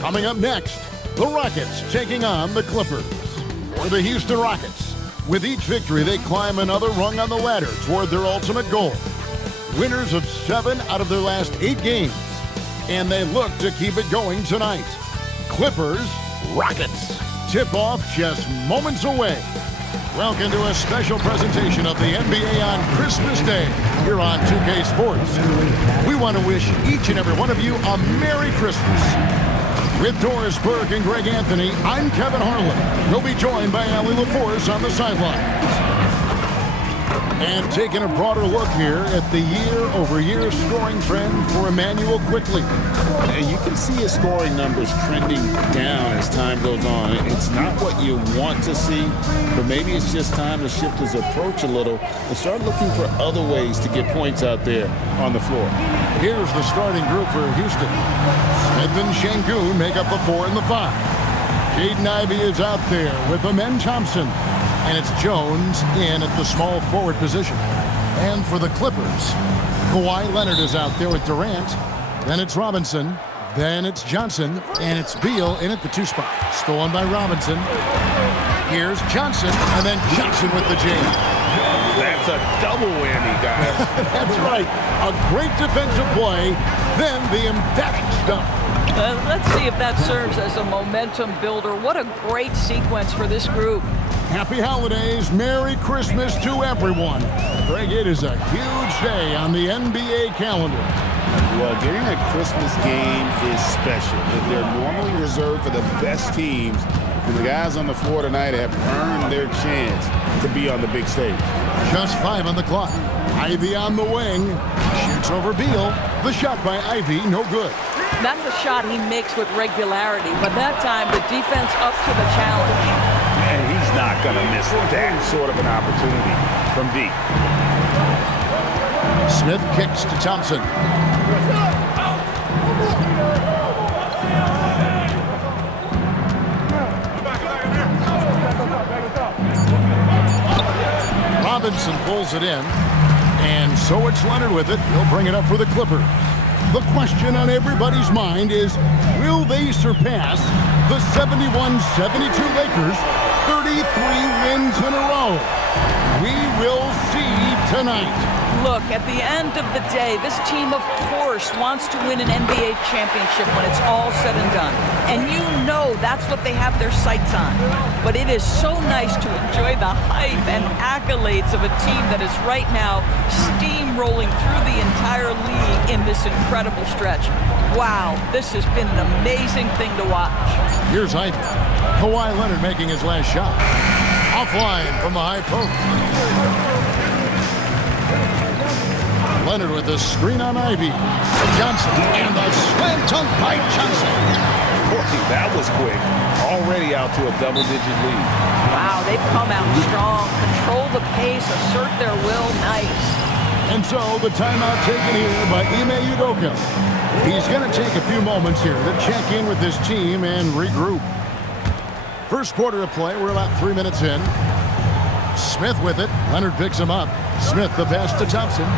Coming up next, the Rockets taking on the Clippers. For the Houston Rockets, with each victory, they climb another rung on the ladder toward their ultimate goal. Winners of 7 out of their last 8 games, and they look to keep it going tonight. Clippers, Rockets. Tip-off just moments away. Welcome to a special presentation of the NBA on Christmas Day here on 2K Sports. We want to wish each and every one of you a Merry Christmas. With Doris Burke and Greg Anthony, I'm Kevin Harlan. We'll be joined by Allie LaForce on the sidelines. And taking a broader look here at the year-over-year scoring trend for Emmanuel quickly. And you can see his scoring numbers trending down as time goes on. It's not what you want to see, but maybe it's just time to shift his approach a little and start looking for other ways to get points out there on the floor. Here's the starting group for Houston. Smith and Şengün make up the 4 and the 5. Jaden Ivey is out there with Thompson. And it's Jones in at the small forward position. And for the Clippers, Kawhi Leonard is out there with Durant. Then it's Robinson. Then it's Johnson. And it's Beal in at the 2 spot. Stolen by Robinson. Here's Johnson. And then Johnson with the jam. That's a double whammy, guys. That's right. A great defensive play. Then the emphatic stuff. Let's see if that serves as a momentum builder. What a great sequence for this group. Happy holidays, Merry Christmas to everyone. Greg, it is a huge day on the NBA calendar. Well, getting a Christmas game is special. They're normally reserved for the best teams, and the guys on the floor tonight have earned their chance to be on the big stage. Just 5 on the clock. Ivey on the wing. Shoots over Beal. The shot by Ivey, no good. That's a shot he makes with regularity, but that time the defense up to the challenge. And he's not going to miss that sort of an opportunity from deep. Smith kicks to Thompson. Robinson pulls it in. And so it's Leonard with it. He'll bring it up for the Clippers. The question on everybody's mind is, will they surpass the 71-72 Lakers? 33 wins in a row. We will see tonight. Look, at the end of the day, this team, of course, wants to win an NBA championship when it's all said and done. And you know that's what they have their sights on. But it is so nice to enjoy the hype and accolades of a team that is right now steamrolling through the entire league in this incredible stretch. Wow, this has been an amazing thing to watch. Here's Ivey. Kawhi Leonard making his last shot. Offline from the high post. Leonard with the screen on Ivey. Johnson and the slam dunk by Johnson. Boy, that was quick. Already out to a double-digit lead. Wow, they've come out strong. Control the pace, assert their will. Nice. And so the timeout taken here by Ime. He's going to take a few moments here to check in with his team and regroup. First quarter of play, we're about 3 minutes in. Smith with it. Leonard picks him up. Smith the pass to Thompson.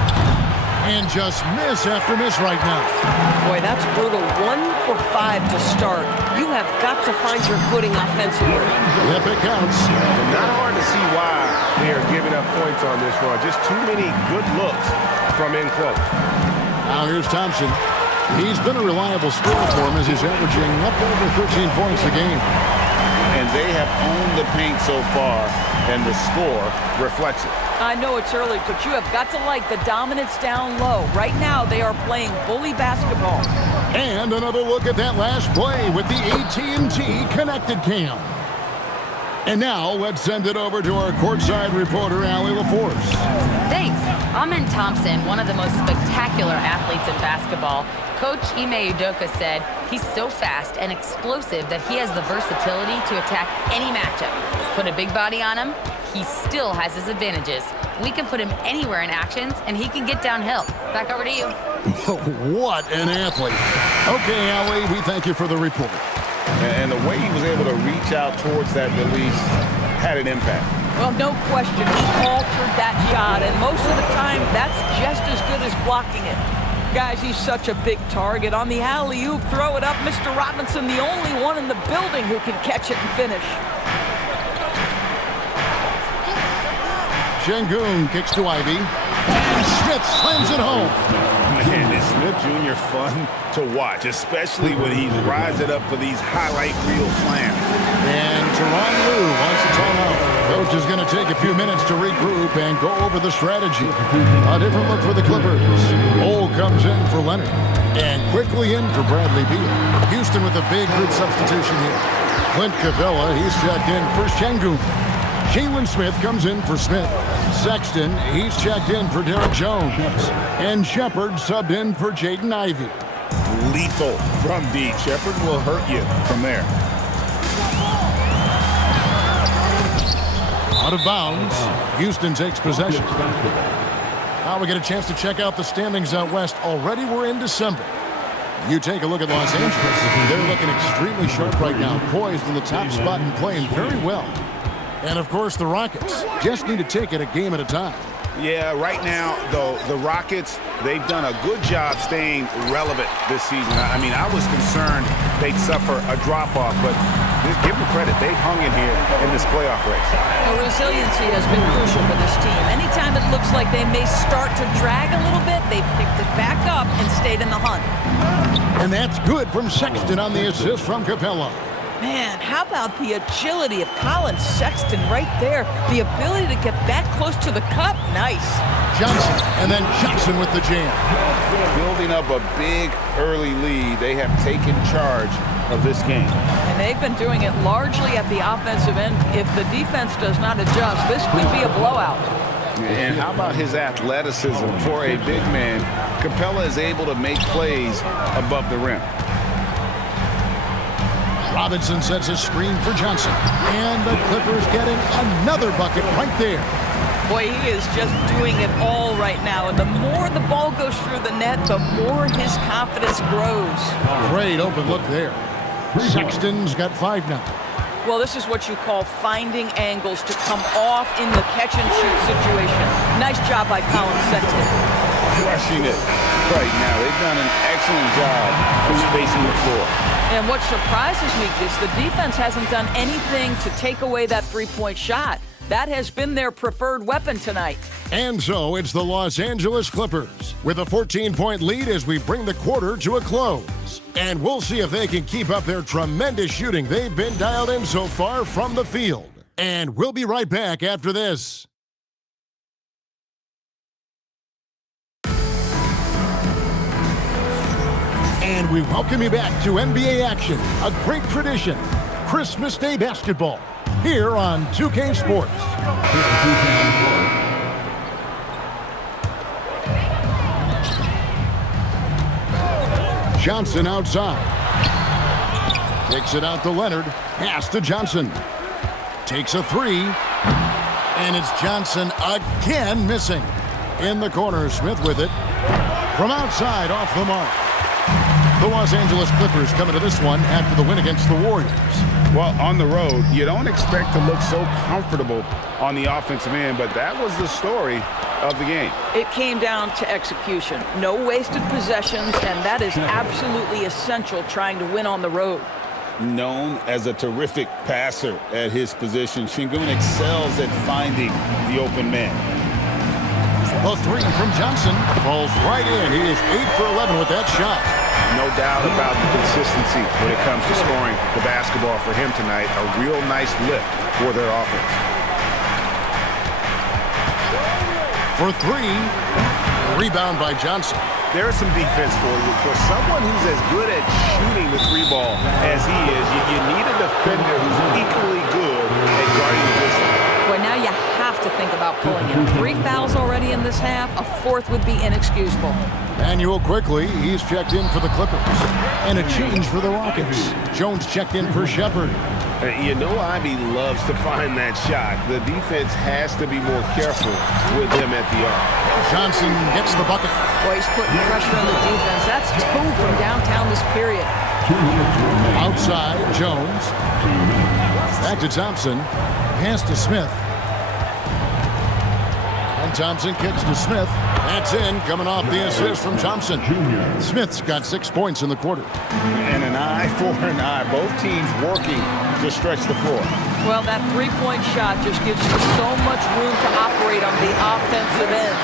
And just miss after miss right now. Boy, that's brutal. 1 for 5 to start. You have got to find your footing offensively. Yep, it counts. Not hard to see why they are giving up points on this run. Just too many good looks from in close. Now here's Thompson. He's been a reliable scorer for him as he's averaging up over 13 points a game. And they have owned the paint so far, and the score reflects it. I know it's early, but you have got to like the dominance down low. Right now, they are playing bully basketball. And another look at that last play with the AT&T Connected Cam. And now, let's send it over to our courtside reporter, Allie LaForce. Thanks. I'm in Thompson, one of the most spectacular athletes in basketball. Coach Ime said he's so fast and explosive that he has the versatility to attack any matchup. Put a big body on him, he still has his advantages. We can put him anywhere in actions, and he can get downhill. Back over to you. What an athlete. Okay, Allie, we thank you for the report. And the way he was able to reach out towards that release had an impact. Well, no question, he altered that shot, and most of the time, that's just as good as blocking it. Guys, he's such a big target. On the alley-oop, throw it up. Mr. Robinson, the only one in the building who can catch it and finish. Şengün kicks to Ivey. And Smith slams it home. Man, is Smith Jr. fun to watch, especially when he's rising up for these highlight reel slams. And Tyronn Lue wants a timeout. Coach is going to take a few minutes to regroup and go over the strategy. A different look for the Clippers. Ole comes in for Leonard. And quickly in for Bradley Beal. Houston with a big group substitution here. Clint Capella, he's checked in for Şengün. Jalen Smith comes in for Smith. Sexton, he's checked in for Derek Jones. And Shepard subbed in for Jaden Ivey. Lethal from deep. Shepard will hurt you from there. Out of bounds. Houston takes possession. Now we get a chance to check out the standings out west. Already we're in December. You take a look at Los Angeles. They're looking extremely sharp right now, poised in the top spot and playing very well. And, of course, the Rockets just need to take it a game at a time. Yeah, right now, though, the Rockets, they've done a good job staying relevant this season. I mean, I was concerned they'd suffer a drop-off, but just give them credit. They've hung in here in this playoff race. Well, resiliency has been crucial for this team. Anytime it looks like they may start to drag a little bit, they've picked it back up and stayed in the hunt. And that's good from Sexton on the assist from Capella. Man, how about the agility of Colin Sexton right there? The ability to get that close to the cup, nice. Johnson, and then Johnson with the jam. Building up a big early lead, they have taken charge of this game. And they've been doing it largely at the offensive end. If the defense does not adjust, this could be a blowout. And how about his athleticism for a big man? Capella is able to make plays above the rim. Robinson sets a screen for Johnson. And the Clippers getting another bucket right there. Boy, he is just doing it all right now. And the more the ball goes through the net, the more his confidence grows. Great open look there. Sexton's got 5 now. Well, this is what you call finding angles to come off in the catch-and-shoot situation. Nice job by Colin Sexton. Crushing it right now. They've done an excellent job of spacing the floor. And what surprises me is the defense hasn't done anything to take away that three-point shot. That has been their preferred weapon tonight. And so it's the Los Angeles Clippers with a 14-point lead as we bring the quarter to a close. And we'll see if they can keep up their tremendous shooting they've been dialed in so far from the field. And we'll be right back after this. And we welcome you back to NBA action, a great tradition, Christmas Day basketball, here on 2K Sports. Johnson outside. Takes it out to Leonard, pass to Johnson. Takes a 3, and it's Johnson again missing. In the corner, Smith with it. From outside, off the mark. The Los Angeles Clippers coming to this one after the win against the Warriors. Well, on the road, you don't expect to look so comfortable on the offensive end, but that was the story of the game. It came down to execution. No wasted possessions, and that is absolutely essential trying to win on the road. Known as a terrific passer at his position, Şengün excels at finding the open man. The 3 from Johnson falls right in. He is 8 for 11 with that shot. No doubt about the consistency when it comes to scoring the basketball for him tonight. A real nice lift for their offense. For 3, rebound by Johnson. There is some defense for you. For someone who's as good at shooting the 3-ball as he is, you need a defender who's equally good at guarding the distance. Boy, now you have to think about pulling him. 3 fouls already in this half. A 4th would be inexcusable. Manuel quickly, he's checked in for the Clippers. And a change for the Rockets. Jones checked in for Shepard. You know Ivey loves to find that shot. The defense has to be more careful with him at the arc. Johnson gets the bucket. Boy, he's putting pressure on the defense. That's 2 from downtown this period. Outside, Jones. Back to Thompson. Pass to Smith. And Thompson kicks to Smith. That's in, coming off the assist from Thompson. Smith's got 6 points in the quarter. And an eye for an eye. Both teams working to stretch the floor. Well, that three-point shot just gives you so much room to operate on the offensive end.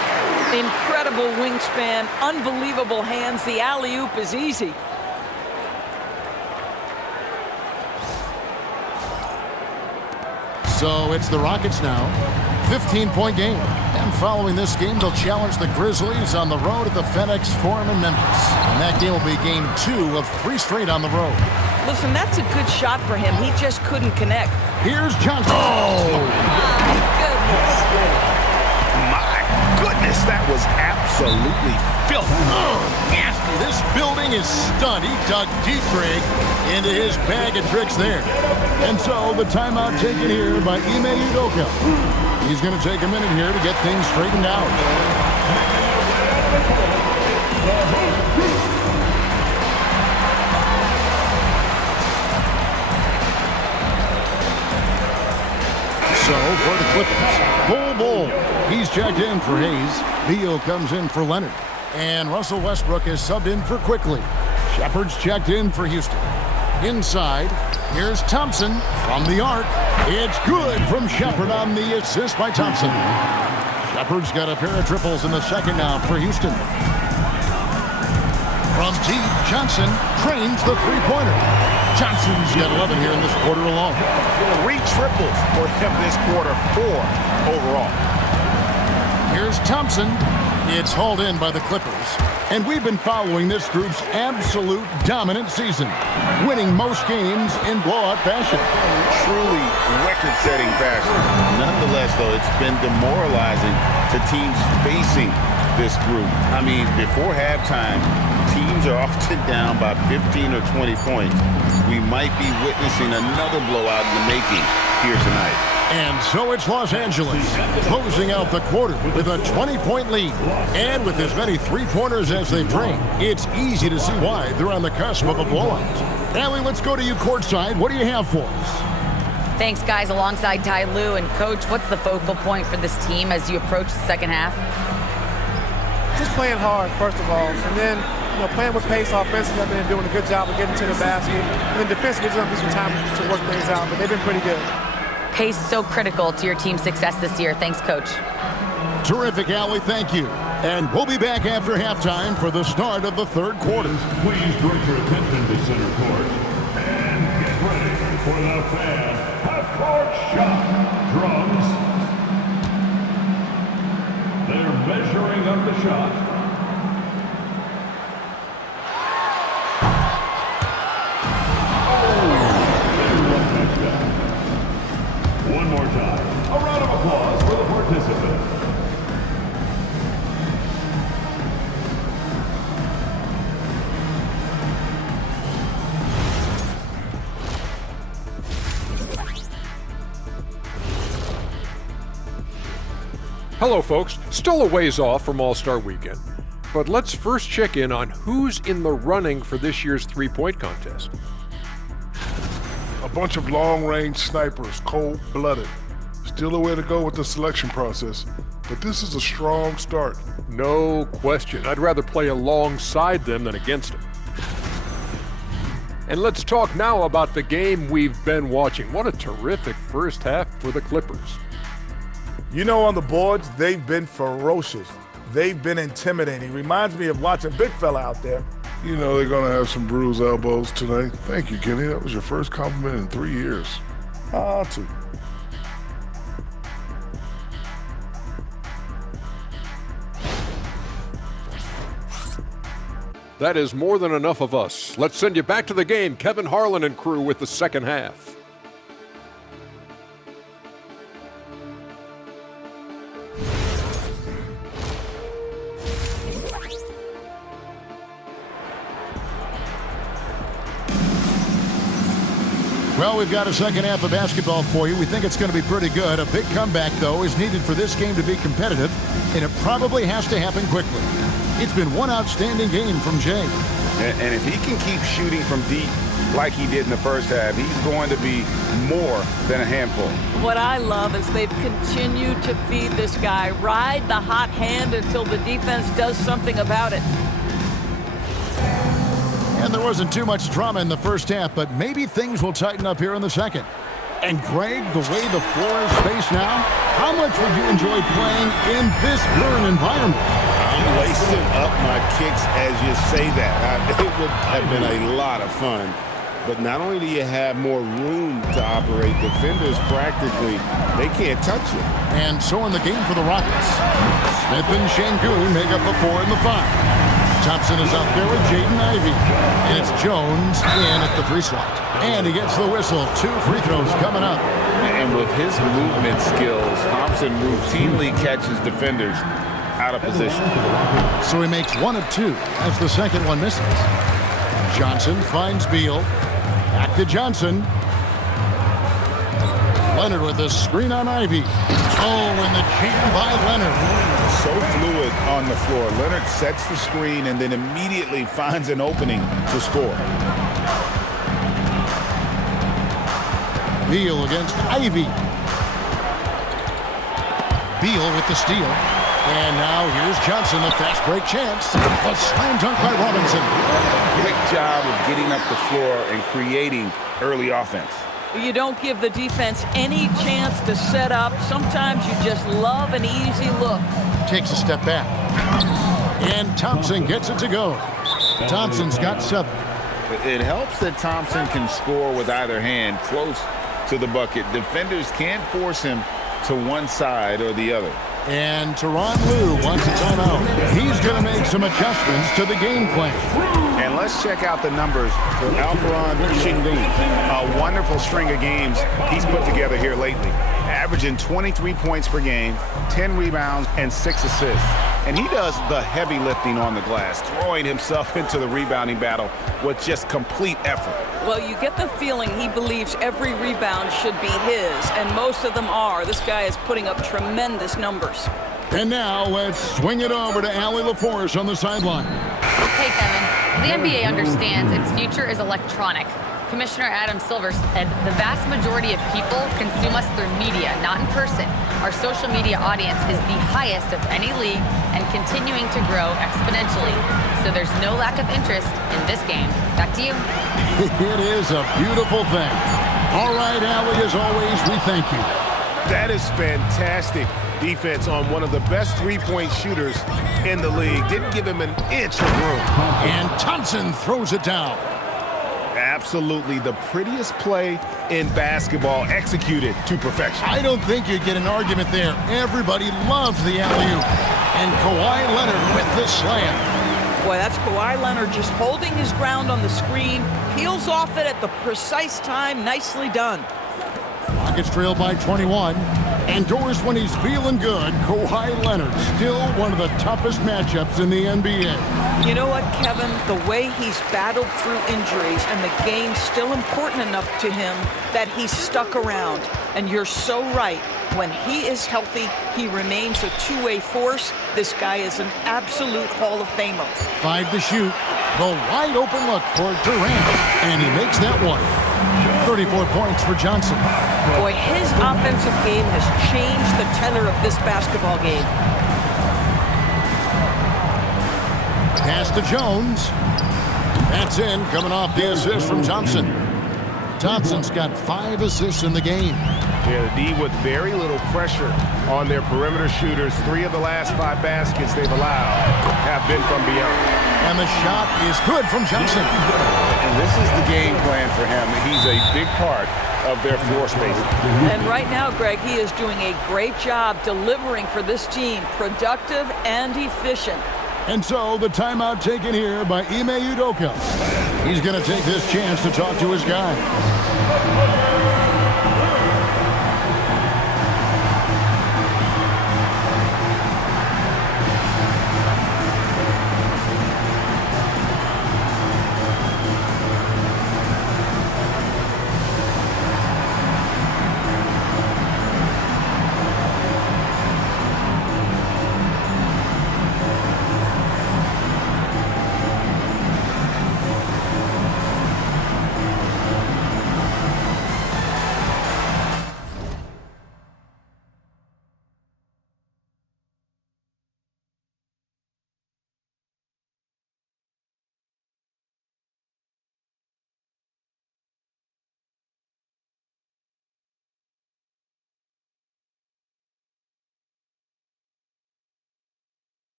Incredible wingspan, unbelievable hands. The alley-oop is easy. So it's the Rockets now. 15-point game. And following this game, they'll challenge the Grizzlies on the road at the FedEx Forum in Memphis. And that game will be game 2 of 3 straight on the road. Listen, that's a good shot for him. He just couldn't connect. Here's Johnson. My goodness. My goodness, that was absolutely filthy. Nasty. This building is stunned. He dug deep, Greg, into his bag of tricks there. And so the timeout taken here by Ime Udoka. He's going to take a minute here to get things straightened out. So for the Clippers, Bull. He's checked in for Hayes. Beal comes in for Leonard. And Russell Westbrook is subbed in for Quickly. Shepard's checked in for Houston. Inside, here's Thompson from the arc. It's good from Shepard on the assist by Thompson. Shepard's got a pair of triples in the second now for Houston. From deep, Johnson trains the three-pointer. Johnson's got 11 here in this quarter alone. 3 triples for him this quarter, 4 overall. Here's Thompson. It's hauled in by the Clippers. And we've been following this group's absolute dominant season, winning most games in blowout fashion. Truly record-setting fashion. Nonetheless, though, it's been demoralizing to teams facing this group. I mean, before halftime, teams are often down by 15 or 20 points. We might be witnessing another blowout in the making here tonight. And so it's Los Angeles closing out the quarter with a 20-point lead. And with as many three-pointers as they've drained, it's easy to see why they're on the cusp of a blowout. Allie, let's go to you courtside. What do you have for us? Thanks, guys. Alongside Ty Lue and Coach, what's the focal point for this team as you approach the second half? Just playing hard, first of all, and then playing with pace offensively. I've been doing a good job of getting to the basket. And then defensively, just have some time to work things out, but they've been pretty good. Pace so critical to your team's success this year. Thanks, Coach. Terrific, Allie. Thank you. And we'll be back after halftime for the start of the third quarter. Please direct your attention to center court. And get ready for the fan half-court shot. Drums. They're measuring up the shot. One more time. A round of applause for the participant. Hello, folks. Still a ways off from All-Star Weekend, but let's first check in on who's in the running for this year's three-point contest. A bunch of long-range snipers, cold-blooded. Still a way to go with the selection process, but this is a strong start. No question. I'd rather play alongside them than against them. And let's talk now about the game we've been watching. What a terrific first half for the Clippers. On the boards, they've been ferocious. They've been intimidating. Reminds me of watching big fella out there. They're going to have some bruised elbows tonight. Thank you, Kenny. That was your first compliment in 3 years. Two. That is more than enough of us. Let's send you back to the game. Kevin Harlan and crew with the second half. Well, we've got a second half of basketball for you. We think it's going to be pretty good. A big comeback, though, is needed for this game to be competitive, and it probably has to happen quickly. It's been one outstanding game from Jay. And if he can keep shooting from deep like he did in the first half, he's going to be more than a handful. What I love is they've continued to feed this guy, ride the hot hand until the defense does something about it. And there wasn't too much drama in the first half, but maybe things will tighten up here in the second. And Greg, the way the floor is spaced now, how much would you enjoy playing in this current environment? I'm lacing up my kicks as you say that. It would have been a lot of fun. But not only do you have more room to operate, defenders practically, they can't touch you. And so in the game for the Rockets, Smith and Şengün make up the 4 and the 5. Thompson is out there with Jaden, Ivey. And it's Jones in at the 3 slot. And he gets the whistle. 2 free throws coming up. And with his movement skills, Thompson routinely catches defenders out of position. So he makes 1 of 2 as the second one misses. Johnson finds Beal. Back to Johnson. Leonard with a screen on Ivey. Oh, and the jam by Leonard. So fluid on the floor. Leonard sets the screen and then immediately finds an opening to score. Beal against Ivey. Beal with the steal. And now here's Johnson, the fast break chance. A slam dunk by Robinson. Great job of getting up the floor and creating early offense. You don't give the defense any chance to set up. Sometimes you just love an easy look. Takes a step back. And Thompson gets it to go. Thompson's got 7. It helps that Thompson can score with either hand close to the bucket. Defenders can't force him to one side or the other. And Tyronn Lue wants a timeout. He's going to make some adjustments to the game plan. And let's check out the numbers for Şengün. A wonderful string of games he's put together here lately. Averaging 23 points per game, 10 rebounds, and 6 assists. And he does the heavy lifting on the glass, throwing himself into the rebounding battle with just complete effort. Well, you get the feeling he believes every rebound should be his, and most of them are. This guy is putting up tremendous numbers. And now let's swing it over to Allie LaForce on the sideline. Hey, Kevin. The NBA understands its future is electronic. Commissioner Adam Silver said the vast majority of people consume us through media, not in person. Our social media audience is the highest of any league and continuing to grow exponentially. So there's no lack of interest in this game. Back to you. It is a beautiful thing. All right, Allie, as always, we thank you. That is fantastic defense on one of the best three-point shooters in the league. Didn't give him an inch of room. And Thompson throws it down. Absolutely the prettiest play in basketball, executed to perfection. I don't think you'd get an argument there. Everybody loves the alley-oop. And Kawhi Leonard with the slam. Boy, that's Kawhi Leonard just holding his ground on the screen, peels off it at the precise time. Nicely done. Rockets trail by 21. And Doris, when he's feeling good, Kawhi Leonard, still one of the toughest matchups in the NBA. You know what, Kevin? The way he's battled through injuries and the game's still important enough to him that he's stuck around. And you're so right. When he is healthy, he remains a two-way force. This guy is an absolute Hall of Famer. 5 to shoot. The wide open look for Durant. And he makes that one. 34 points for Johnson. Boy, his offensive game has changed the tenor of this basketball game. Pass to Jones. That's in, coming off the assist from Thompson. Thompson's got 5 assists in the game. Yeah, the D with very little pressure on their perimeter shooters. 3 of the last 5 baskets they've allowed have been from beyond. And the shot is good from Johnson. And this is the game plan for him. He's a big part of their floor spacing. And right now, Greg, he is doing a great job delivering for this team, productive and efficient. And so the timeout taken here by Ime Udoka. He's going to take this chance to talk to his guy.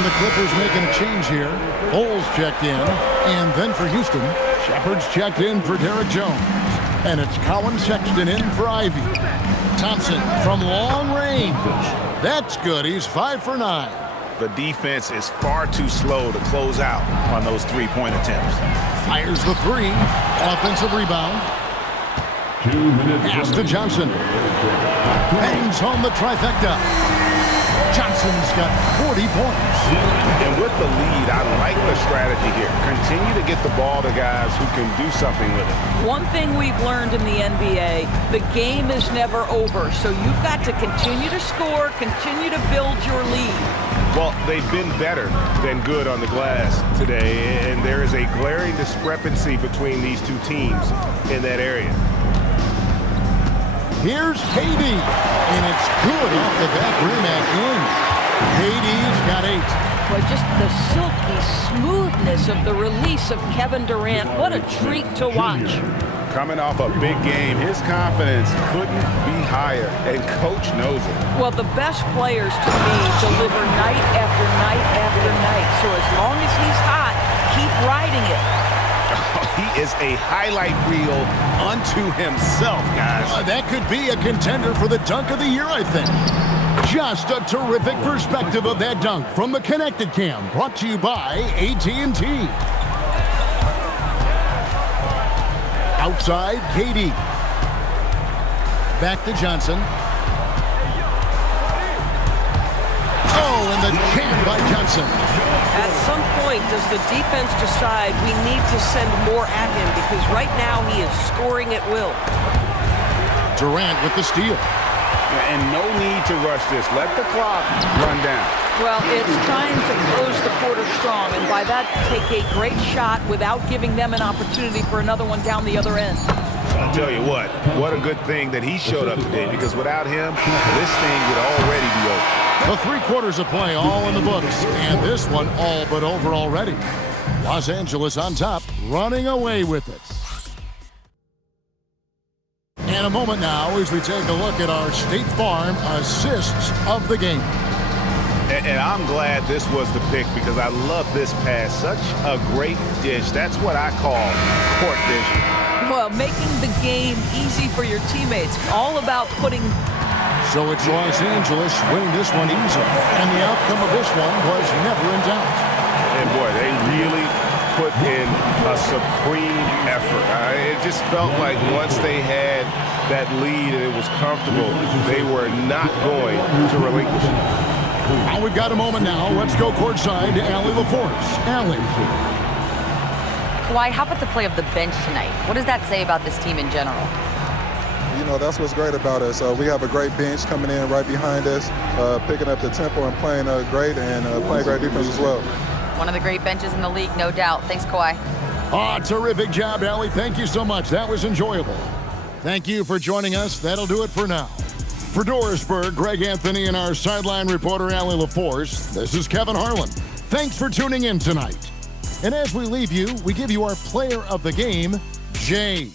And the Clippers making a change here. Bowles checked in. And then for Houston, Shepard's checked in for Derek Jones. And it's Colin Sexton in for Ivey. Thompson from long range. That's good. He's 5 for 9. The defense is far too slow to close out on those three-point attempts. Fires the three. Offensive rebound. 2 minutes. Pass to Johnson. Bangs home the trifecta. Johnson's got 40 points. And with the lead, I like the strategy here. Continue to get the ball to guys who can do something with it. One thing we've learned in the NBA, the game is never over. So you've got to continue to score, continue to build your lead. Well, they've been better than good on the glass today, and there is a glaring discrepancy between these two teams in that area. Here's KD, and it's good off the back rim and in. KD's got 8. But just the silky smoothness of the release of Kevin Durant. What a treat to watch. Coming off a big game, his confidence couldn't be higher, and Coach knows it. Well, the best players to me deliver night after night after night. So as long as he's hot, keep riding it. He is a highlight reel unto himself, guys. That could be a contender for the dunk of the year, I think. Just a terrific perspective of that dunk from the Connected Cam, brought to you by AT&T. Outside, KD. Back to Johnson. Oh, and the jam by Johnson. At some point, does the defense decide we need to send more at him? Because right now he is scoring at will. Durant with the steal. And no need to rush this. Let the clock run down. Well, it's trying to close the quarter strong, and by that, take a great shot without giving them an opportunity for another one down the other end. I'll tell you what a good thing that he showed up today, because without him, this thing would already be over. The 3 quarters of play all in the books, and this one all but over already. Los Angeles on top, running away with it. And a moment now as we take a look at our State Farm assists of the game. And I'm glad this was the pick, because I love this pass. Such a great dish. That's what I call court vision. Well, making the game easy for your teammates. All about putting... So it's Los Angeles winning this one easily. And the outcome of this one was never in doubt. And boy, they really put in a supreme effort. It just felt like once they had that lead and it was comfortable, they were not going to relinquish it. Well, we've got a moment now. Let's go courtside to Allie LaForce. Allie. Kawhi, how about the play of the bench tonight? What does that say about this team in general? You know, that's what's great about us. We have a great bench coming in right behind us, picking up the tempo and playing great and playing great defense as well. One of the great benches in the league, no doubt. Thanks, Kawhi. Terrific job, Allie. Thank you so much. That was enjoyable. Thank you for joining us. That'll do it for now. For Dorisburg, Greg Anthony, and our sideline reporter, Allie LaForce, this is Kevin Harlan. Thanks for tuning in tonight. And as we leave you, we give you our player of the game, Jay.